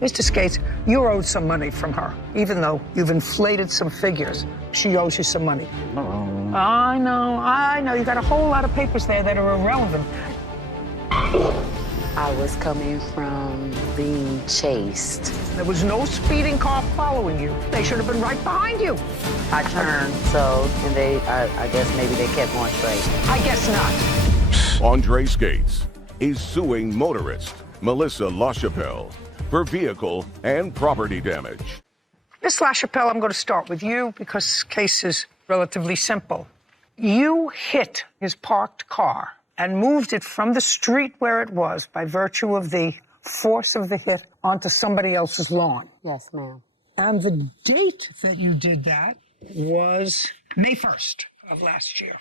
Mr. Skates, you're owed some money from her, even though you've inflated some figures. She owes you some money. I know. You got a whole lot of papers there that are irrelevant. I was coming from being chased. There was no speeding car following you. They should have been right behind you. I turned, and I guess maybe they kept going straight. I guess not. Andre Skates is suing motorist Melissa LaChapelle for vehicle and property damage. Miss LaChapelle, I'm going to start with you because this case is relatively simple. You hit his parked car and moved it from the street where it was by virtue of the force of the hit onto somebody else's lawn. Yes, ma'am. And the date that you did that was May 1st of last year.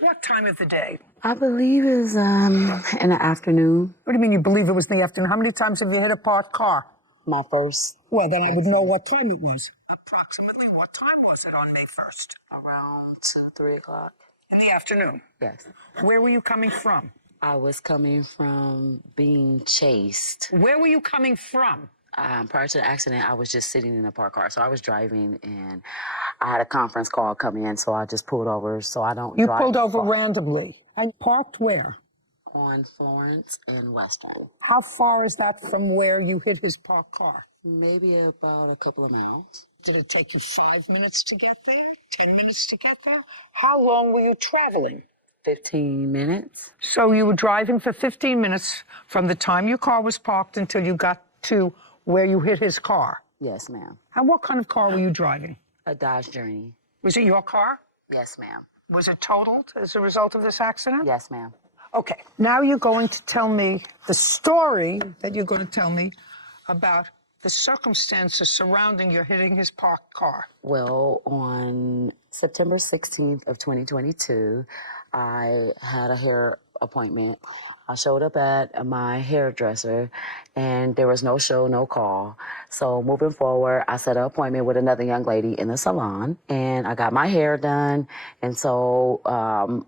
What time of the day? I believe it was in the afternoon. What do you mean you believe it was in the afternoon? How many times have you hit a parked car? My first. Well, then I would know what time it was. Approximately what time was it on May 1st? Around 2, 3 o'clock. In the afternoon? Yes. Where were you coming from? I was coming from being chased. Where were you coming from? Prior to the accident, I was just sitting in a parked car. So I was driving, and I had a conference call come in, so I just pulled over so I don't You drive pulled over far. randomly and parked where? On Florence and Western. How far is that from where you hit his parked car? Maybe about a couple of miles. Did it take you 5 minutes to get there? 10 minutes to get there? How long were you traveling? 15 minutes. So you were driving for 15 minutes from the time your car was parked until you got to where you hit his car? Yes, ma'am. And what kind of car were you driving? A Dodge Journey. Was it your car? Yes, ma'am. Was it totaled as a result of this accident? Yes, ma'am. Okay, now you're going to tell me the story that you're going to tell me about the circumstances surrounding your hitting his parked car. Well, on September 16th of 2022, I had a hair appointment. I showed up at my hairdresser, and there was no show, no call. So moving forward, I set an appointment with another young lady in the salon, and I got my hair done. And so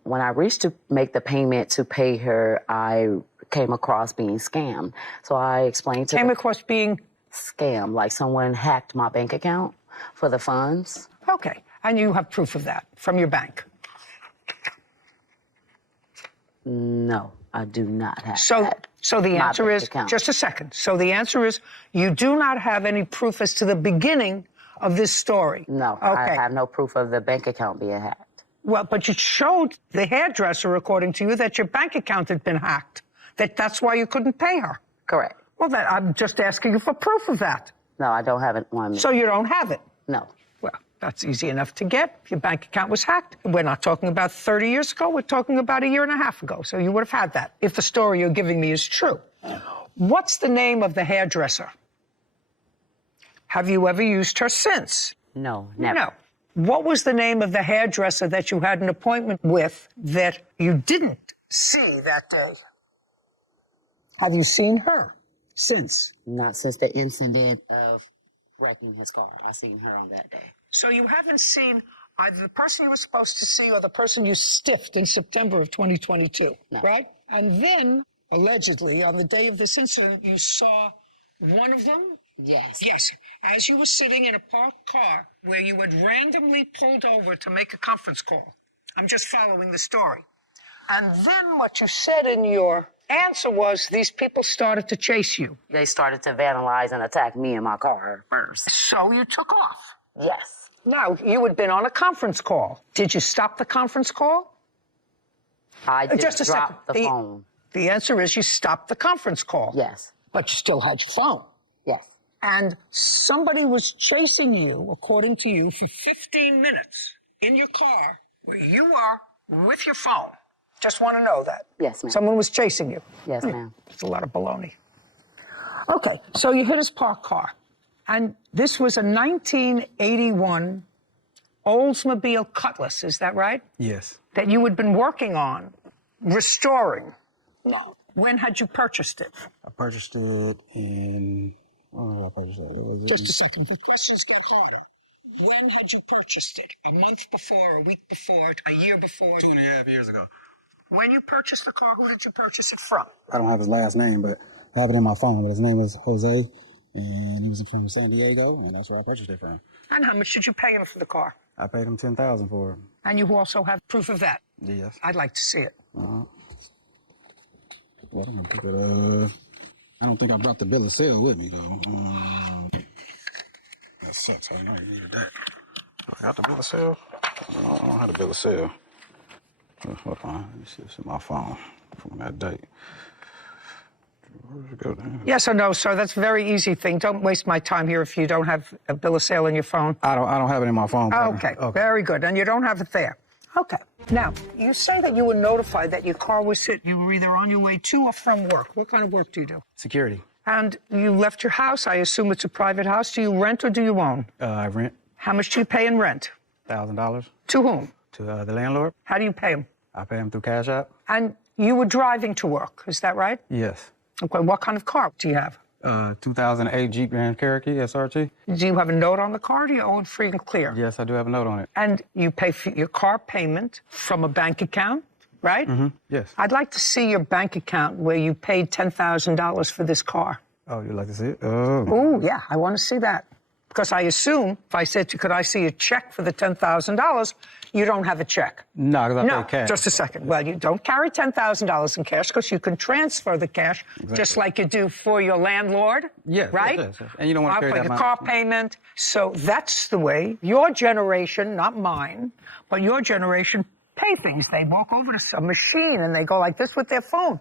when I reached to make the payment to pay her, I came across being scammed. So I explained to Came across being scam, like someone hacked my bank account for the funds. Okay, and you have proof of that from your bank? No, I do not have that. So the answer is, account. just a second. So the answer is, you do not have any proof as to the beginning of this story? No, okay. I have no proof of the bank account being hacked. Well, but you showed the hairdresser, according to you, that your bank account had been hacked. That's why you couldn't pay her. Correct. Well, then I'm just asking you for proof of that. No, I don't have it on me. So you don't have it? No. Well, that's easy enough to get. Your bank account was hacked. We're not talking about 30 years ago. We're talking about a year and a half ago. So you would have had that if the story you're giving me is true. What's the name of the hairdresser? Have you ever used her since? No, never. No. What was the name of the hairdresser that you had an appointment with that you didn't see that day? Have you seen her since? Not since the incident of wrecking his car. I seen her on that day. So you haven't seen either the person you were supposed to see or the person you stiffed in September of 2022, No. right? And then, allegedly, on the day of this incident, you saw one of them? Yes. Yes, as you were sitting in a parked car where you had randomly pulled over to make a conference call. I'm just following the story. And then what you said in your answer was these people started to chase you. They started to vandalize and attack me in my car first. So you took off. Yes. Now, you had been on a conference call. Did you stop the conference call? I just a dropped second. the phone. The answer is you stopped the conference call. Yes. But you still had your phone. Yes. And somebody was chasing you, according to you, for 15 minutes in your car where you are with your phone. Just want to know that. Yes, ma'am. Someone was chasing you. Yes, ma'am. It's a lot of baloney. Okay, so you hit his parked car. And this was a 1981 Oldsmobile Cutlass, is that right? Yes. That you had been working on, restoring. No. When had you purchased it? I purchased it in, when did I purchase it? It was Just a second, the questions get harder. When had you purchased it? A month before, a week before, a year before? 2.5 years ago. When you purchased the car, who did you purchase it from? I don't have his last name, but I have it in my phone. But his name is Jose And he was from San Diego, and that's why I purchased it for him. And how much did you pay him for the car? I paid him $10,000 for it. And you also have proof of that? Yes. I'd like to see it. Well, I'm gonna put it, I don't think I brought the bill of sale with me, though. That sucks. I know you needed that. I got the bill of sale? I don't have the bill of sale. Hold on. Let me see. It's in my phone from that date. Where'd it go then? Yes or no, sir? That's a very easy thing. Don't waste my time here if you don't have a bill of sale in your phone. I don't have it in my phone. Okay, very good. And you don't have it there. Okay. Now, you say that you were notified that your car was hit. You were either on your way to or from work. What kind of work do you do? Security. And you left your house. I assume it's a private house. Do you rent or do you own? I rent. How much do you pay in rent? $1,000. To whom? To the landlord. How do you pay him? I pay him through Cash App. And you were driving to work. Is that right? Yes. Okay. What kind of car do you have? 2008 Jeep Grand Cherokee SRT. Do you have a note on the car or do you own free and clear? Yes, I do have a note on it. And you pay for your car payment from a bank account, right? Mm-hmm. Yes. I'd like to see your bank account where you paid $10,000 for this car. Oh, you'd like to see it? Oh. Oh, yeah, I want to see that. Because I assume if I said to you, could I see a check for the $10,000, you don't have a check. No, because I No, pay cash. just a second. Well, you don't carry $10,000 in cash because you can transfer the cash just like you do for your landlord, Yes, right? yes. And you don't want to carry For that your amount. car payment. So that's the way your generation, not mine, but your generation pay things. They walk over to a machine and they go like this with their phone,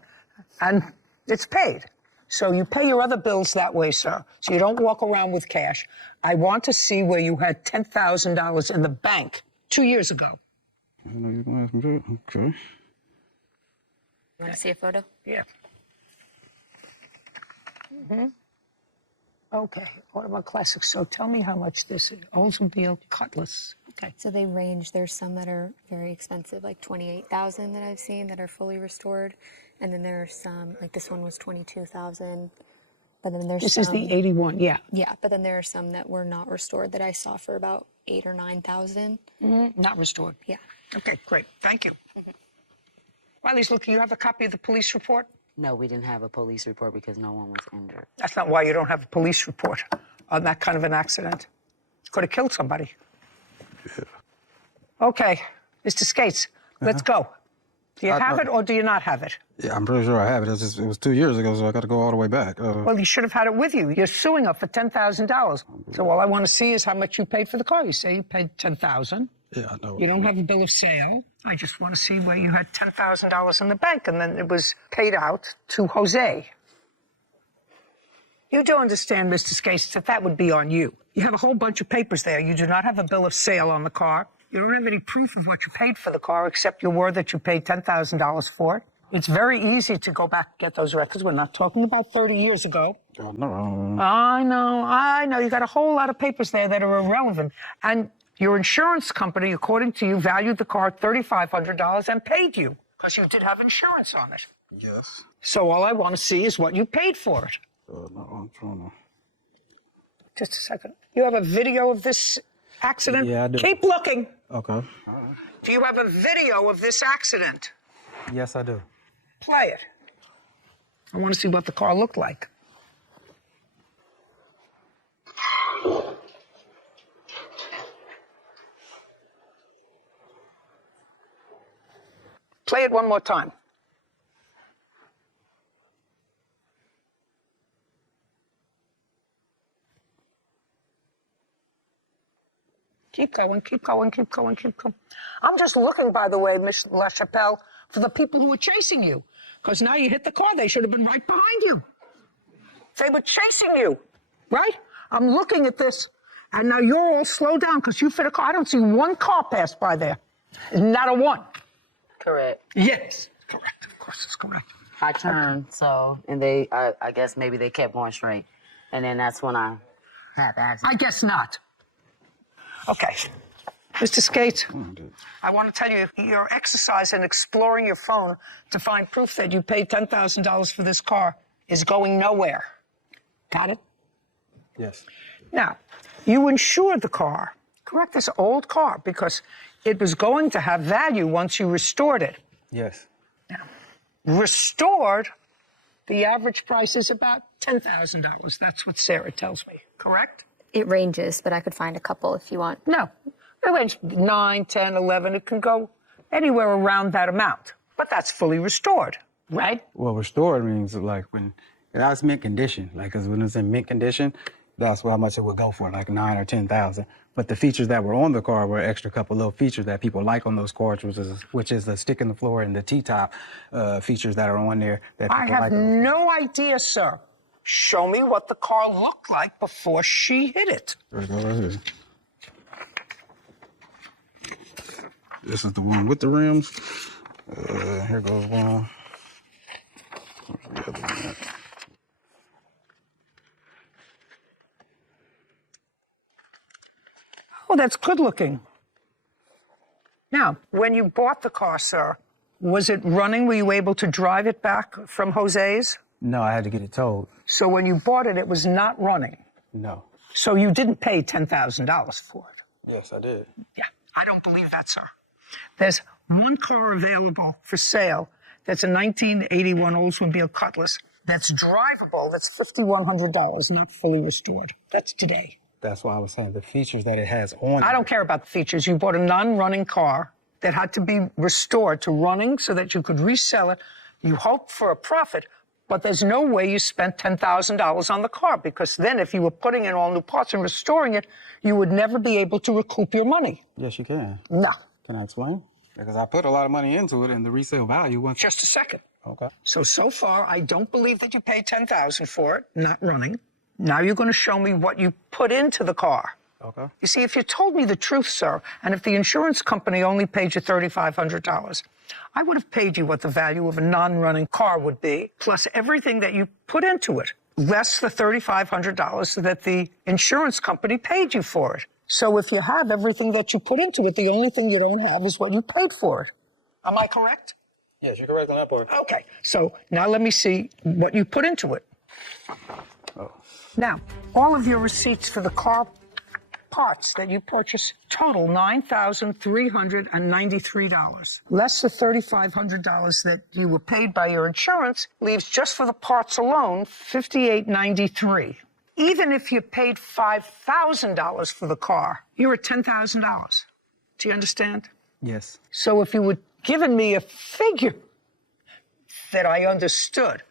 and it's paid. So you pay your other bills that way, sir. So you don't walk around with cash. I want to see where you had $10,000 in the bank 2 years ago. I know you're going to ask me that. Okay. You want to see a photo? Yeah. Okay, Autobahn Classic. So tell me how much this is. Oldsmobile Cutlass. Okay. So they range. There's some that are very expensive, like $28,000 that I've seen that are fully restored, and then there are some like this one was $22,000. But then there's This some, is the 81, yeah. yeah. But then there are some that were not restored that I saw for about $8,000 or $9,000. Not restored. Yeah. Okay, great. Thank you. Riley's, look, you have a copy of the police report? No, we didn't have a police report because no one was injured. That's not why you don't have a police report on that kind of an accident. Could have killed somebody. Yeah. Okay, Mr. Skates, let's go. Do you have it or do you not have it? Yeah, I'm pretty sure I have it. It was 2 years ago, so I got to go all the way back. Well, you should have had it with you. You're suing her for $10,000. So all I want to see is how much you paid for the car. You say you paid $10,000. Yeah, I know. You don't have a bill of sale. I just want to see where you had $10,000 in the bank, and then it was paid out to Jose. You do understand, Mr. Skates, that that would be on you. You have a whole bunch of papers there. You do not have a bill of sale on the car. You don't have any proof of what you paid for the car, except your word that you paid $10,000 for it. It's very easy to go back and get those records. We're not talking about 30 years ago. Oh, no. I know. You got a whole lot of papers there that are irrelevant. And your insurance company, according to you, valued the car at $3,500 and paid you because you did have insurance on it. Yes. So all I want to see is what you paid for it. No, I'm trying to... Just a second. You have a video of this accident? Yeah, I do. Keep looking. Okay. Do you have a video of this accident? Yes, I do. Play it. I want to see what the car looked like. Play it one more time. Keep going, keep going, keep going, keep going. I'm just looking, by the way, Miss LaChapelle, for the people who were chasing you. Because now you hit the car, they should have been right behind you. They were chasing you, right? I'm looking at this, and now you're all slowed down because you fit a car. I don't see one car pass by there. Not a one. Correct. Yes. Correct. Of course it's correct. I turned, so, and I guess maybe they kept going straight. And then that's when I had the accident. I guess not. Okay. Mr. Skates, I want to tell you, your exercise in exploring your phone to find proof that you paid $10,000 for this car is going nowhere. Got it? Yes. Now, you insured the car, correct? This old car, because it was going to have value once you restored it. Yes. Now, restored the average price is about $10,000. That's what Sarah tells me, correct? It ranges, but I could find a couple if you want. No, it ranges 9, 10, 11. It can go anywhere around that amount, but that's fully restored, right? Well, restored means like when that's mint condition. Like, 'cause when it's in mint condition, that's how much it would go for, like 9 or 10,000. But the features that were on the car were extra couple little features that people like on those cars, which is the stick in the floor and the T-top features that are on there that people I have like. no idea, sir. Show me what the car looked like before she hit it. There we go, right here. This is the one with the rims. Here goes one. Where's the other one at? Oh, that's good looking. Now, when you bought the car, sir, was it running? Were you able to drive it back from Jose's? No, I had to get it towed. So when you bought it, it was not running. No. So you didn't pay $10,000 for it. Yes, I did. Yeah, I don't believe that, sir. There's one car available for sale that's a 1981 Oldsmobile Cutlass that's drivable, that's $5,100, not fully restored. That's today. That's why I was saying the features that it has on I don't care about the features. You bought a non-running car that had to be restored to running so that you could resell it. You hoped for a profit, but there's no way you spent $10,000 on the car, because then if you were putting in all new parts and restoring it, you would never be able to recoup your money. Yes, you can. No. Can I explain? Because I put a lot of money into it, and the resale value was Just a second. okay. So far, I don't believe that you paid $10,000 for it, not running. Now you're going to show me what you put into the car. Okay. You see, if you told me the truth, sir, and if the insurance company only paid you $3,500, I would have paid you what the value of a non-running car would be, plus everything that you put into it, less the $3,500 that the insurance company paid you for it. So if you have everything that you put into it, the only thing you don't have is what you paid for it. Am I correct? Yes, you're correct on that part. Okay, so now let me see what you put into it. Oh. Now, all of your receipts for the car parts that you purchased total $9,393. Less the $3,500 that you were paid by your insurance leaves just for the parts alone $5,893. Even if you paid $5,000 for the car, you're at $10,000. Do you understand? Yes. So if you would given me a figure that I understood,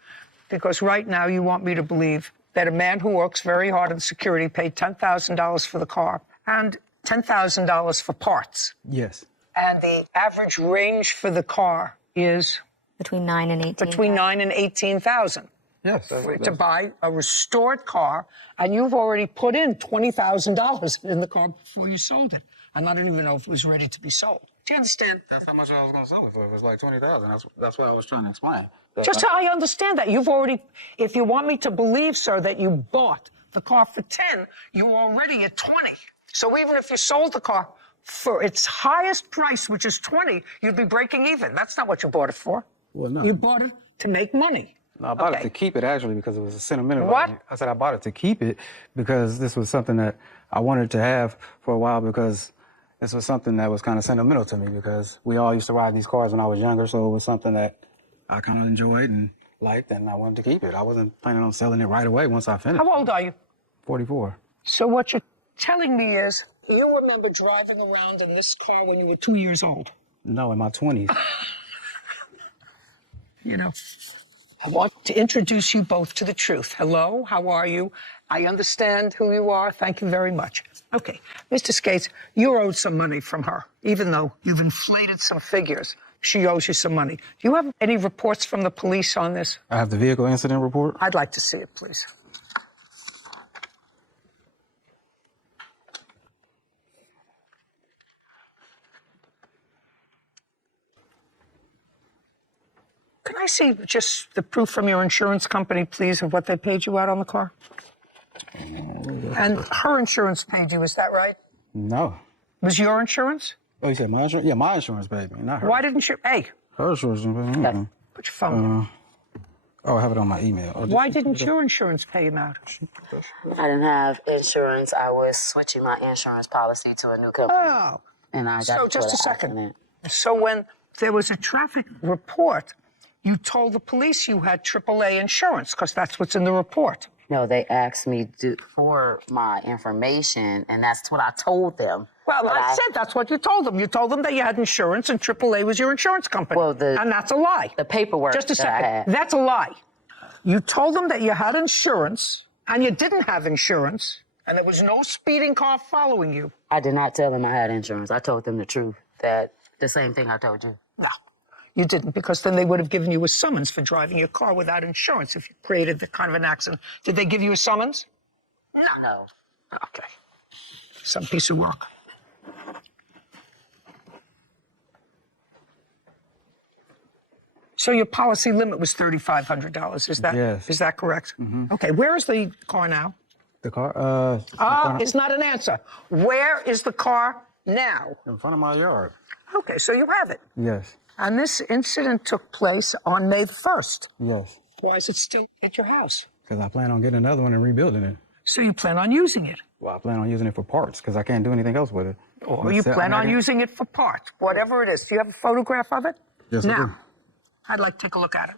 because right now you want me to believe that a man who works very hard in security paid $10,000 for the car and $10,000 for parts. Yes. And the average range for the car is Between 9 and 18. between 9 and 18,000 Yes. to buy a restored car, and you've already put in $20,000 in the car before you sold it. And I don't even know if it was ready to be sold. Do you understand? That's how much I was going to sell it for. It was like $20,000. That's what I was trying to explain. Just so I understand that. You've already, if you want me to believe, sir, that you bought the car for 10, you're already at 20. So even if you sold the car for its highest price, which is 20, you'd be breaking even. That's not what you bought it for. Well, no. You bought it to make money. No, I bought it Okay. to keep it, actually, because it was a sentimental What? value. I said I bought it to keep it because this was something that I wanted to have for a while, because this was something that was kind of sentimental to me, because we all used to ride these cars when I was younger, so it was something that I kind of enjoyed and liked, and I wanted to keep it. I wasn't planning on selling it right away once I finished. How old are you? 44. So what you're telling me is you remember driving around in this car when you were 2 years old. No, in my 20s. You know, I want to introduce you both to the truth. Hello, how are you? I understand who you are. Thank you very much. Okay, Mr. Skates, you're owed some money from her, even though you've inflated some figures. She owes you some money. Do you have any reports from the police on this? I have the vehicle incident report. I'd like to see it, please. Can I see just the proof from your insurance company, please, of what they paid you out on the car? And her insurance paid you, is that right? No. Was your insurance? Oh, you said my insurance? Yeah, my insurance paid me, not her. Why didn't you? Hey, Her insurance didn't pay me. Mm-mm. put your phone down. Oh, I have it on my email. Oh, Why didn't your insurance pay him out? I didn't have insurance. I was switching my insurance policy to a new company. Oh, And I got so into just a an second. accident. So when there was a traffic report You told the police you had AAA insurance because that's what's in the report. No, they asked me for my information, and that's what I told them. Well, But I said that's what you told them. You told them that you had insurance and AAA was your insurance company. Well, and that's a lie. the paperwork Just a that I second. had. That's a lie. You told them that you had insurance and you didn't have insurance and there was no speeding car following you. I did not tell them I had insurance. I told them the truth, that the same thing I told you. No, you didn't, because then they would have given you a summons for driving your car without insurance if you created the kind of an accident. Did they give you a summons? No. Okay. Some piece of work. So your policy limit was $3,500. Yes. Is that correct? Mm-hmm. Okay. Where is the car now? The car, It's not an answer. Where is the car now? in front of my yard. Okay, so you have it. Yes. And this incident took place on May the 1st. Yes. Why is it still at your house? Because I plan on getting another one and rebuilding it. So you plan on using it? Well, I plan on using it for parts because I can't do anything else with it. Or you plan on using it for parts, whatever it is. Do you have a photograph of it? Yes, I do. Now, I'd like to take a look at it.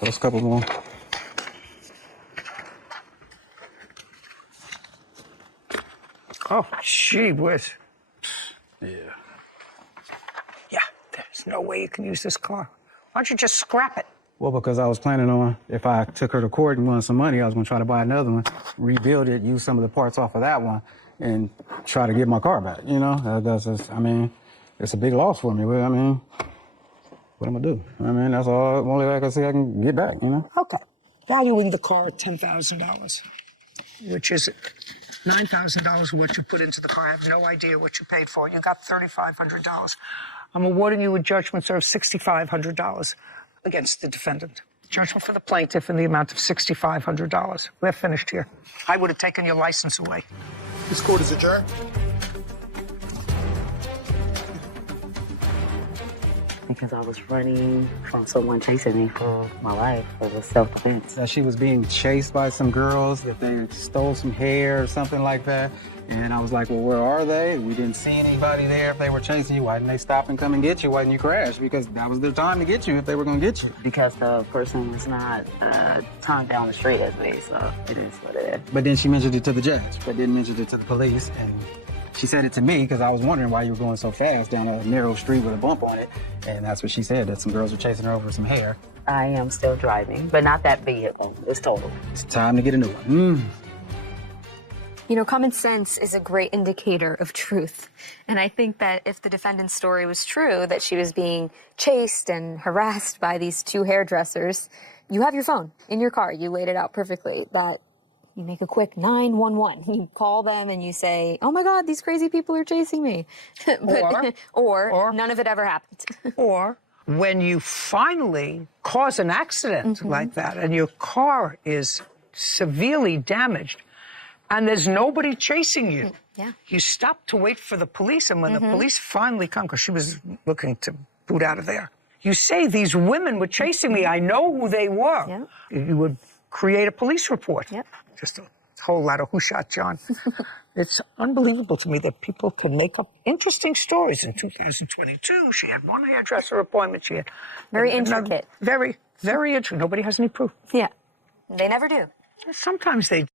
There's a couple more. Oh, gee whiz. Yeah. Yeah, there's no way you can use this car. Why don't you just scrap it? Well, because I was planning on, if I took her to court and won some money, I was going to try to buy another one, rebuild it, use some of the parts off of that one, and try to get my car back, you know? That's just, I mean, it's a big loss for me. Well, I mean, what am I going to do? I mean, that's all, only way I can see I can get back, you know? Okay. Valuing the car at $10,000, which is $9,000 what you put into the car. I have no idea what you paid for it. You got $3,500. I'm awarding you a judgment, sir, of $6,500 against the defendant. Judgment for the plaintiff in the amount of $6,500. We're finished here. I would have taken your license away. This court is adjourned. Because I was running from someone chasing me for my life. It was self-defense. That she was being chased by some girls, that they stole some hair or something like that. And I was like, well, where are they? We didn't see anybody there. If they were chasing you, why didn't they stop and come and get you? Why didn't you crash? Because that was their time to get you if they were going to get you. Because the person was not turned down the street as me, so it is what it is. But then she mentioned it to the judge, but didn't mention it to the police. And she said it to me because I was wondering why you were going so fast down a narrow street with a bump on it. And that's what she said, that some girls were chasing her over some hair. I am still driving, but not that vehicle. It's totaled. It's time to get a new one. You know, common sense is a great indicator of truth. And I think that if the defendant's story was true, that she was being chased and harassed by these two hairdressers, you have your phone in your car. You laid it out perfectly. That you make a quick 911. You call them and you say, oh my God, these crazy people are chasing me. or none of it ever happened. Or when you finally cause an accident like that and your car is severely damaged, and there's nobody chasing you. Yeah. You stop to wait for the police, and when the police finally come, because she was looking to boot out of there, you say, these women were chasing me. I know who they were. Yeah. You would create a police report. Yep. Just a whole lot of who shot John. It's unbelievable to me that people can make up interesting stories. In 2022, she had one hairdresser appointment. She had Very intricate. Very, very intricate. Nobody has any proof. Yeah. They never do. Sometimes they